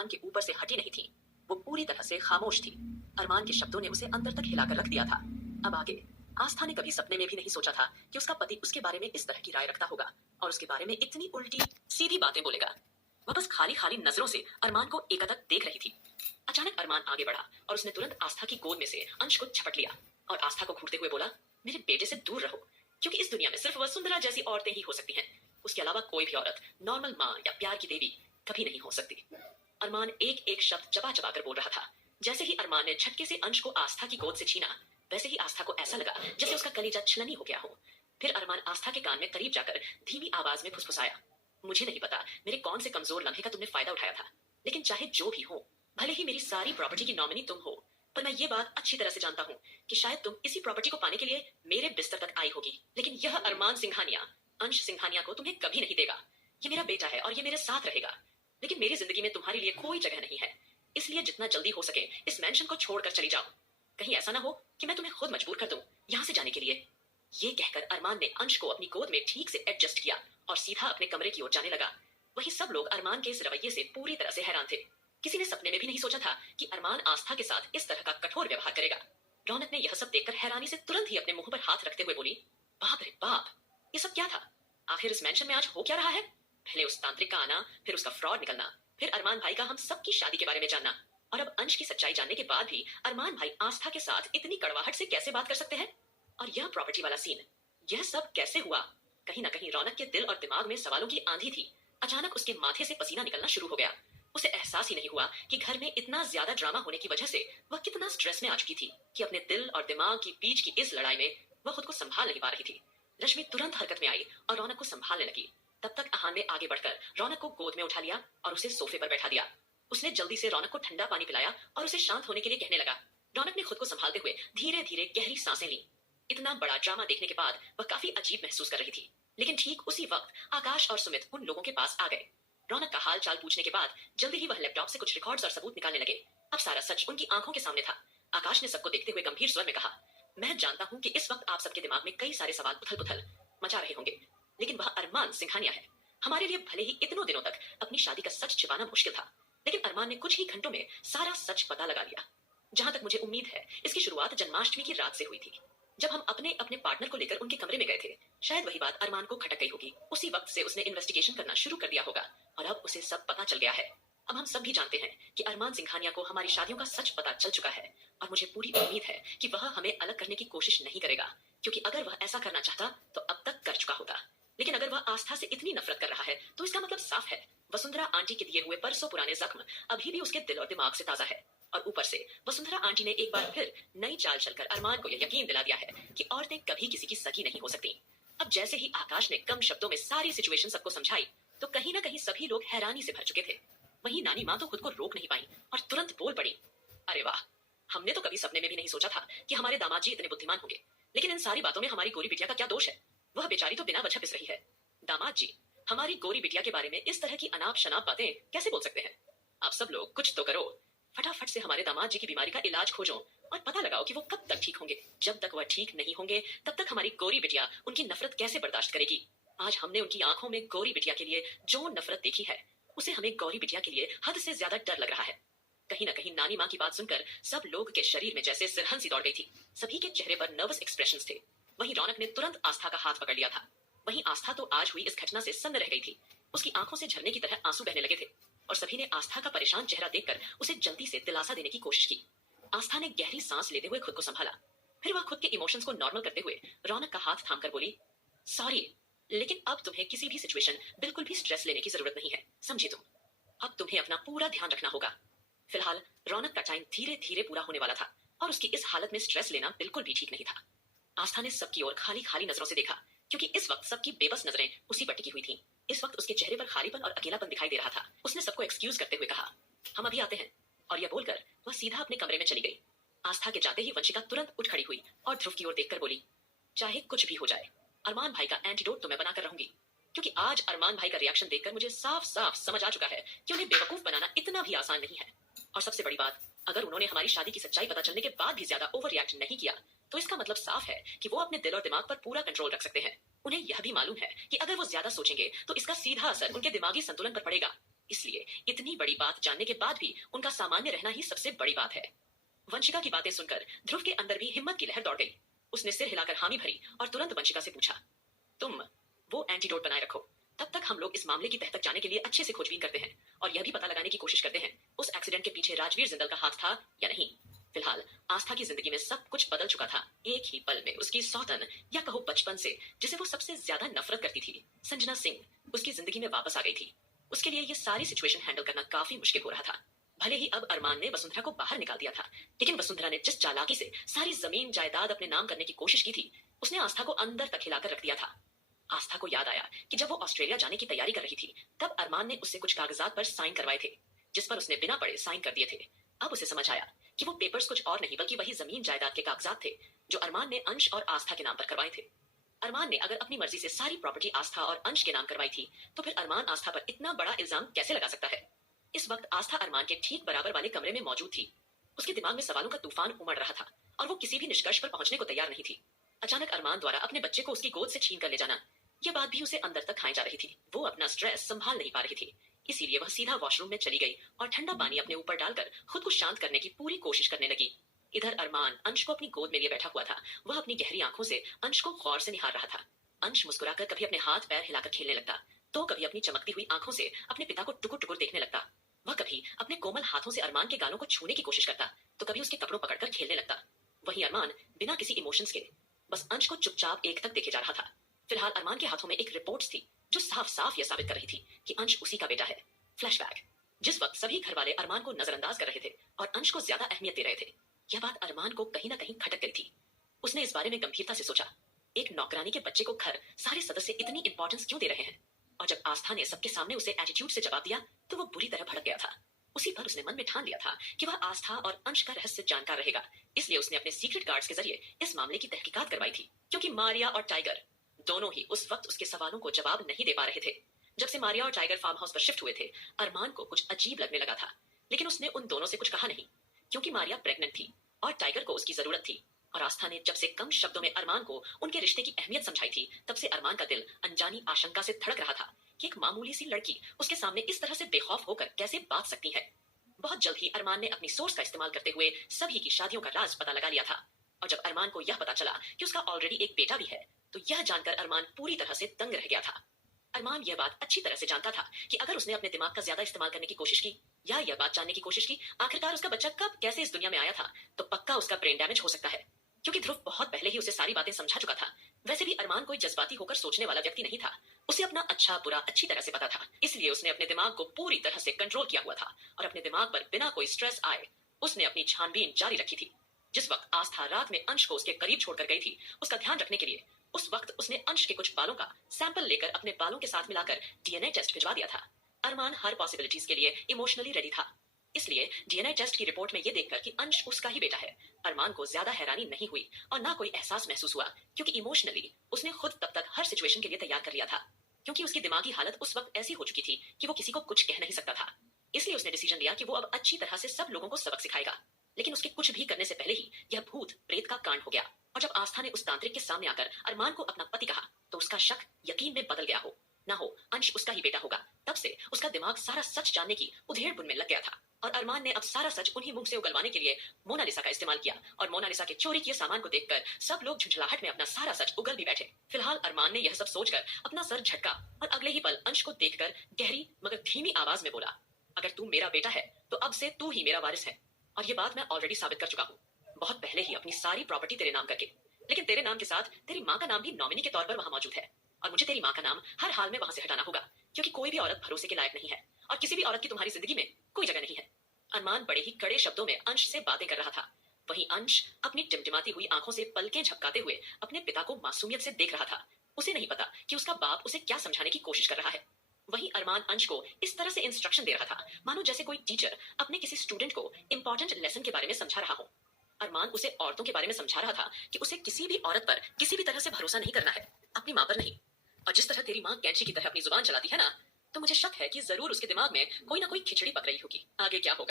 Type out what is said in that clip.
अरमान के ऊपर से हटी नहीं थी। वो पूरी तरह से खामोश थी। अरमान के शब्दों ने उसे अंदर तक हिलाकर रख दिया था। अब आगे आस्था ने कभी सपने में भी नहीं सोचा था कि उसका पति उसके बारे में इस तरह की राय रखता होगा और उसके बारे में इतनी उल्टी सीधी बातें बोलेगा। वह बस खाली खाली नजरों से अरमान को एकटक देख रही थी। अचानक अरमान आगे बढ़ा और उसने तुरंत आस्था की गोद में से अंश को झपट लिया और आस्था को घूरते हुए बोला, मेरे बेटे से दूर रहो, क्योंकि इस दुनिया में सिर्फ वसुंधरा जैसी औरतें ही हो सकती हैं। उसके अलावा कोई भी औरत नॉर्मल माँ या प्यार की देवी कभी नहीं हो सकती। अरमान एक एक शब्द चबा चबा कर बोल रहा था। जैसे ही अरमान ने झटके से अंश को आस्था की गोद से छीना, वैसे ही आस्था को ऐसा लगा जैसे उसका कलेजा छलनी हो गया हो। फिर अरमान आस्था के कान में करीब जाकर धीमी आवाज में फुसफुसाया, मुझे नहीं पता मेरे कौन से कमजोर लम्हे का तुमने फायदा उठाया था, लेकिन चाहे जो भी हो, भले ही मेरी सारी प्रॉपर्टी की नॉमिनी तुम हो, पर मैं ये बात अच्छी तरह से जानता हूँ कि शायद तुम इसी प्रॉपर्टी को पाने के लिए मेरे बिस्तर तक आई होगी, लेकिन यह अरमान सिंघानिया अंश सिंघानिया को तुम्हें कभी नहीं देगा। ये मेरा बेटा है और ये मेरे साथ रहेगा, लेकिन मेरी जिंदगी में तुम्हारे लिए कोई जगह नहीं है। इसलिए जितना जल्दी हो सके इस मैंशन को छोड़कर चली जाओ। कहीं ऐसा ना हो कि मैं तुम्हें खुद मजबूर कर दूं यहाँ से जाने के लिए। ये कहकर अरमान ने अंश को अपनी गोद में ठीक से एडजस्ट किया और सीधा अपने कमरे की ओर जाने लगा। वहीं सब लोग अरमान के इस रवैये से पूरी तरह से हैरान थे। किसी ने सपने में भी नहीं सोचा था कि अरमान आस्था के साथ इस तरह का कठोर व्यवहार करेगा। रौनक ने यह सब देखकर हैरानी से तुरंत ही अपने मुंह पर हाथ रखते हुए बोली, बाप रे बाप, ये सब क्या था? आखिर इस मेंशन में आज हो क्या रहा है? पहले उस तांत्रिक का आना, फिर उसका फ्रॉड निकलना, फिर अरमान भाई का हम सबकी शादी के बारे में जानना, और अब अंश की सच्चाई जानने के बाद भी अरमान भाई आस्था के साथ इतनी कड़वाहट से कैसे बात कर सकते हैं? और यह प्रॉपर्टी वाला सीन, यह सब कैसे हुआ? कहीं ना कहीं रौनक के दिल और दिमाग में सवालों की आंधी थी। अचानक उसके माथे से पसीना निकलना शुरू हो गया। उसे एहसास ही नहीं हुआ कि घर में इतना ज्यादा ड्रामा होने की वजह से वह कितना स्ट्रेस में आ चुकी थी कि अपने दिल और दिमाग के बीच की इस लड़ाई में वह खुद को संभाल नहीं पा रही थी। रश्मि तुरंत हरकत में आई और रौनक को संभालने लगी। तब तक अहान ने आगे बढ़कर रौनक को गोद में उठा लिया और उसे सोफे पर बैठा दिया। उसने जल्दी से रौनक को ठंडा पानी पिलाया और उसे शांत होने के लिए कहने लगा। रौनक ने खुद को संभालते हुए धीरे धीरे गहरी सांसें ली। इतना बड़ा ड्रामा देखने के बाद वह काफी अजीब महसूस कर रही थी, लेकिन ठीक उसी वक्त आकाश और सुमित उन लोगों के पास आ गए। रौनक का हाल चाल पूछने के बाद जल्दी ही वह लैपटॉप से कुछ रिकॉर्ड्स और सबूत निकालने लगे। अब सारा सच उनकी आंखों के सामने था। आकाश ने सबको देखते हुए गंभीर स्वर में कहा, मैं जानता हूँ कि इस वक्त आप सबके दिमाग में कई सारे सवाल उथल पुथल मचा रहे होंगे, लेकिन वह अरमान सिंघानिया है। हमारे लिए भले ही इतनों दिनों तक अपनी शादी का सच छिपाना मुश्किल था, लेकिन अरमान ने कुछ ही घंटों में सारा सच पता लगा लिया। जहां तक मुझे उम्मीद है, इसकी शुरुआत जन्माष्टमी की रात से हुई थी, जब हम अपने अपने पार्टनर को लेकर उनके कमरे में गए थे। शायद वही बात अरमान को खटक गई होगी। उसी वक्त से उसने इन्वेस्टिगेशन करना शुरू कर दिया होगा और अब उसे सब पता चल गया है। अब हम सब भी जानते हैं कि अरमान सिंघानिया को हमारी शादियों का सच पता चल चुका है और मुझे पूरी उम्मीद है कि वह हमें अलग करने की कोशिश नहीं करेगा, क्योंकि अगर वह ऐसा करना चाहता तो अब तक कर चुका होता। लेकिन अगर वह आस्था से इतनी नफरत कर रहा है तो इसका मतलब साफ है, वसुंधरा आंटी के दिए हुए परसों पुराने जख्म अभी भी उसके दिल और दिमाग से ताजा है। और ऊपर से वसुंधरा आंटी ने एक बार फिर नई चाल चलकर अरमान को यह यकीन दिला दिया है कि औरतें कभी किसी की सगी नहीं हो सकती। अब जैसे ही आकाश ने कम शब्दों में सारी सिचुएशन सबको समझाई, तो कहीं ना कहीं सभी लोग हैरानी से भर चुके थे। वहीं नानी माँ तो खुद को रोक नहीं पाई और तुरंत बोल पड़ी, अरे वाह, हमने तो कभी सपने में भी नहीं सोचा था कि हमारे दामाद जी इतने बुद्धिमान होंगे। लेकिन इन सारी बातों में हमारी गोरी बिटिया का क्या दोष है? वह बेचारी तो बिना वजह पिस रही है। दामाद जी हमारी गोरी बिटिया के बारे में इस तरह की अनाप शनाप बातें कैसे बोल सकते हैं? आप सब लोग कुछ तो करो, फटाफट से हमारे दामाद जी की बीमारी का इलाज खोजो और पता लगाओ कि वो कब तक ठीक होंगे। जब तक वह ठीक नहीं होंगे तब तक हमारी गोरी बिटिया उनकी नफरत कैसे बर्दाश्त करेगी? आज हमने उनकी आंखों में गोरी बिटिया के लिए जो नफरत देखी है, उसे हमें गौरी बिटिया के लिए हद से ज्यादा डर लग रहा है। कहीं ना कहीं नानी माँ की बात सुनकर सब लोग के शरीर में जैसे सिरहन सी दौड़ गई थी। सभी के चेहरे पर नर्वस एक्सप्रेशंस थे। वहीं रौनक ने तुरंत आस्था का हाथ पकड़ लिया था। वहीं आस्था तो आज हुई इस घटना से सन्न रह गई थी। उसकी आंखों से झरने की तरह आंसू बहने लगे थे और सभी ने आस्था का परेशान चेहरा देखकर उसे जल्दी से दिलासा देने की कोशिश की। आस्था ने गहरी सांस लेते हुए खुद को संभाला। फिर वह खुद के इमोशंस को नॉर्मल करते हुए रौनक का हाथ थामकर बोली, सॉरी, लेकिन अब तुम्हें किसी भी सिचुएशन बिल्कुल भी स्ट्रेस लेने की जरूरत नहीं है, समझी तुम? अब तुम्हें अपना पूरा ध्यान रखना होगा। फिलहाल रौनक का टाइम धीरे धीरे पूरा होने वाला था और उसकी इस हालत में स्ट्रेस लेना बिल्कुल भी ठीक नहीं था। आस्था ने सबकी ओर खाली खाली नजरों से देखा, क्योंकि इस वक्त सबकी बेबस नजरें उसी पर टिकी हुई थीं। इस वक्त उसके चेहरे पर खालीपन और अकेलापन दिखाई दे रहा था। उसने सबको एक्सक्यूज करते हुए कहा, हम अभी आते हैं, और यह बोलकर वह सीधा अपने कमरे में चली गई। आस्था के जाते ही वंशिका तुरंत उठ खड़ी हुई और ध्रुव की ओर देखकर बोली, चाहे कुछ भी हो जाए, अरमान भाई का एंटीडोट तो मैं बनाकर रहूंगी, क्योंकि आज अरमान भाई का रिएक्शन देखकर मुझे साफ साफ समझ आ चुका है कि उन्हें बेवकूफ बनाना इतना भी आसान नहीं है। और सबसे बड़ी बात, अगर उन्होंने हमारी शादी की सच्चाई पता चलने के बाद भी ज्यादा ओवर रिएक्ट नहीं किया, तो इसका मतलब साफ है कि वो अपने दिल और दिमाग पर पूरा कंट्रोल रख सकते हैं। उन्हें यह भी मालूम है कि अगर वो ज्यादा सोचेंगे तो इसका सीधा असर उनके दिमागी संतुलन पर पड़ेगा। इसलिए इतनी बड़ी बात जानने के बाद भी उनका सामान्य रहना ही सबसे बड़ी बात है। वंशिका की बातें सुनकर ध्रुव के अंदर भी हिम्मत की लहर दौड़ गई। उसने सिर हिलाकर हामी भरी और तुरंत वंशिका से पूछा, तुम वो एंटीडोट बनाए रखो, तब तक हम लोग इस मामले की तह तक जाने के लिए अच्छे से खोजबीन करते हैं और यह भी पता लगाने की कोशिश करते हैं उस एक्सीडेंट के पीछे राजवीर जिंदल का हाथ था या नहीं। फिलहाल आस्था की जिंदगी में सब कुछ बदल चुका था। एक ही पल में उसकी सौतन या कहो बचपन से जिसे वो सबसे ज्यादा नफरत करती थी, संजना सिंह, उसकी जिंदगी में वापस आ गई थी। उसके लिए ये सारी सिचुएशन हैंडल करना काफी मुश्किल हो रहा था। भले ही अब अरमान ने वसुंधरा को बाहर निकाल दिया था, लेकिन वसुंधरा ने जिस चालाकी से सारी जमीन जायदाद अपने नाम करने की कोशिश की थी, उसने आस्था को अंदर तक हिलाकर रख दिया था। आस्था को याद आया कि जब वो ऑस्ट्रेलिया जाने की तैयारी कर रही थी, तब अरमान ने उससे कुछ कागजात पर साइन करवाए थे, जिस पर उसने बिना पढ़े साइन कर दिए थे। अब उसे समझ आया कि वो पेपर्स कुछ और नहीं बल्कि वही जमीन जायदाद के कागजात थे जो अरमान ने अंश और आस्था के नाम पर करवाए थे। अरमान ने अगर अपनी मर्जी से सारी प्रॉपर्टी आस्था और अंश के नाम करवाई थी, तो फिर अरमान आस्था पर इतना बड़ा इल्जाम कैसे लगा सकता है? इस वक्त आस्था अरमान के ठीक बराबर वाले कमरे में मौजूद थी। उसके दिमाग में सवालों का तूफान उमड़ रहा था और वो किसी भी निष्कर्ष पर पहुंचने को तैयार नहीं थी। अचानक अरमान द्वारा अपने बच्चे को उसकी गोद से छीन कर ले जाना, यह बात भी उसे अंदर तक खाई जा रही थी। वो अपना स्ट्रेस संभाल नहीं पा रही थी, इसीलिए वह सीधा वॉशरूम में चली गई और ठंडा पानी अपने ऊपर डालकर खुद को शांत करने की पूरी कोशिश करने लगी। इधर अरमान अंश को अपनी गोद में लिए बैठा हुआ था। वह अपनी गहरी आंखों से अंश को गौर से निहार रहा था। अंश मुस्कुराकर कभी अपने हाथ पैर हिलाकर खेलने लगता, तो कभी अपनी चमकती हुई आंखों से अपने पिता को टुकुर टुकुर देखने लगता। वह कभी अपने कोमल हाथों से अरमान के गालों को छूने की कोशिश करता, तो कभी उसके कपड़ों पकड़कर खेलने लगता। वहीं अरमान बिना किसी इमोशंस के बस अंश को चुपचाप एक तक देखे जा रहा था। फिलहाल अरमान के हाथों में एक रिपोर्ट थी जो साफ साफ यह साबित कर रही थी कि अंश उसी का बेटा है। फ्लैशबैक, जिस वक्त सभी घर वाले अरमान को नजरअंदाज कर रहे थे और अंश को ज्यादा अहमियत दे रहे थे, यह बात अरमान को कहीं ना कहीं खटक गई थी। उसने इस बारे में गंभीरता से सोचा, एक नौकरानी के बच्चे को घर सारे सदस्य इतनी इंपॉर्टेंस क्यों दे रहे हैं? और जब आस्था ने सबके सामने उसे एटीट्यूड से जवाब दिया, तो वो बुरी तरह भड़क गया था। उसी पर उसने मन में ठान लिया था कि वह आस्था और अंश का रहस्य जानकार रहेगा। इसलिए उसने अपने सीक्रेट गार्ड्स के जरिए इस मामले की तहकीकात करवाई थी, क्योंकि मारिया और टाइगर दोनों ही उस वक्त उसके सवालों को जवाब नहीं दे पा रहे थे। जब से मारिया और टाइगर फार्म हाउस पर शिफ्ट हुए थे, अरमान को कुछ अजीब लगने लगा था, लेकिन उसने उन दोनों से कुछ कहा नहीं, क्योंकि मारिया प्रेग्नेंट थी और टाइगर को उसकी जरूरत थी। और आस्था ने जब से कम शब्दों में अरमान को उनके रिश्ते की अहमियत समझाई थी, तब से अरमान का दिल अनजानी आशंका से धड़क रहा था कि एक मामूली सी लड़की उसके सामने इस तरह से बेखौफ होकर कैसे बात सकती है। बहुत जल्द ही अरमान ने अपनी सोर्स का इस्तेमाल करते हुए सभी की शादियों का राज पता लगा लिया था। और जब अरमान को यह पता चला कि उसका ऑलरेडी एक बेटा भी है, तो यह जानकर अरमान पूरी तरह से दंग रह गया था। अरमान यह बात अच्छी तरह से जानता था कि अगर उसने अपने दिमाग का ज्यादा इस्तेमाल करने की कोशिश की या यह बात जानने की कोशिश की आखिरकार उसका बच्चा कब कैसे इस दुनिया में आया था, तो पक्का उसका ब्रेन डैमेज हो सकता है। क्योंकि ध्रुव बहुत पहले ही उसे सारी बातें समझा चुका था। वैसे भी अरमान कोई जज्बाती होकर सोचने वाला व्यक्ति नहीं था। उसे अपना अच्छा बुरा अच्छी तरह से पता था, इसलिए उसने अपने दिमाग को पूरी तरह से कंट्रोल किया हुआ था और अपने दिमाग पर बिना कोई स्ट्रेस आए उसने अपनी छानबीन जारी रखी थी। जिस वक्त आस्था रात में अंश को उसके करीब छोड़कर गई थी, उसका ध्यान रखने के लिए, उस वक्त उसने अंश के कुछ बालों का सैंपल लेकर अपने बालों के साथ मिलाकर डीएनए टेस्ट भिजवा दिया था। अरमान हर पॉसिबिलिटीज के लिए इमोशनली रेडी था, इसलिए डीएनए टेस्ट की रिपोर्ट में यह देखकर कि अंश उसका ही बेटा है, अरमान को ज्यादा हैरानी नहीं हुई और ना कोई एहसास महसूस हुआ, क्योंकि इमोशनली उसने खुद तब तक हर सिचुएशन के लिए तैयार कर लिया था। क्योंकि उसकी दिमागी हालत उस वक्त ऐसी हो चुकी थी कि वो किसी को कुछ कह नहीं सकता था, इसलिए उसने डिसीजन लिया कि वो अब अच्छी तरह से सब लोगों को सबक सिखाएगा। लेकिन उसके कुछ भी करने से पहले ही यह भूत प्रेत का कांड हो गया। और जब आस्था ने उस तांत्रिक के सामने आकर अरमान को अपना पति कहा, तो उसका शक यकीन में बदल गया। हो ना हो अंश उसका ही बेटा होगा, तब से उसका दिमाग सारा सच जानने की उधेड़ बुन में लग गया था। और अरमान ने अब सारा सच उन्हीं मुंह से उगलवाने के लिए मोनालिसा का इस्तेमाल किया और मोनालिसा के चोरी किए सामान को देखकर सब लोग झुंझलाहट में अपना सारा सच उगल भी बैठे। फिलहाल अरमान ने यह सब सोचकर अपना सर झटका और अगले ही पल अंश को देखकर गहरी मगर धीमी आवाज में बोला, अगर तू मेरा बेटा है तो अब से तू ही मेरा वारिस है। और ये बात मैं ऑलरेडी साबित कर चुका हूँ, बहुत पहले ही अपनी सारी प्रॉपर्टी तेरे नाम करके। लेकिन तेरे नाम के साथ तेरी माँ का नाम भी नॉमिनी के तौर पर वहां मौजूद है और मुझे तेरी माँ का नाम हर हाल में वहां से हटाना होगा, क्योंकि कोई भी औरत भरोसे के लायक नहीं है और किसी भी औरत की तुम्हारी जिंदगी में कोई जगह नहीं है। अरमान बड़े ही कड़े शब्दों में अंश से बातें कर रहा था। वहीं अंश अपनी टिमटिमाती हुई आंखों से पलकें झपकाते हुए अपने पिता को मासूमियत से देख रहा था। उसे नहीं पता कि उसका बाप उसे क्या समझाने की कोशिश कर रहा है। वहीं अरमान अंश को इस तरह से इंस्ट्रक्शन दे रहा था मानो जैसे कोई टीचर अपने किसी स्टूडेंट को इंपॉर्टेंट लेसन के बारे में समझा रहा हो। अरमान उसे औरतों के बारे में समझा रहा था कि उसे किसी भी औरत पर किसी भी तरह से भरोसा नहीं करना है, अपनी माँ पर नहीं। और जिस तरह तेरी माँ कैंची की तरह अपनी जुबान चलाती है ना, तो मुझे शक है कि जरूर उसके दिमाग में कोई ना कोई खिचड़ी पक रही होगी। आगे क्या होगा?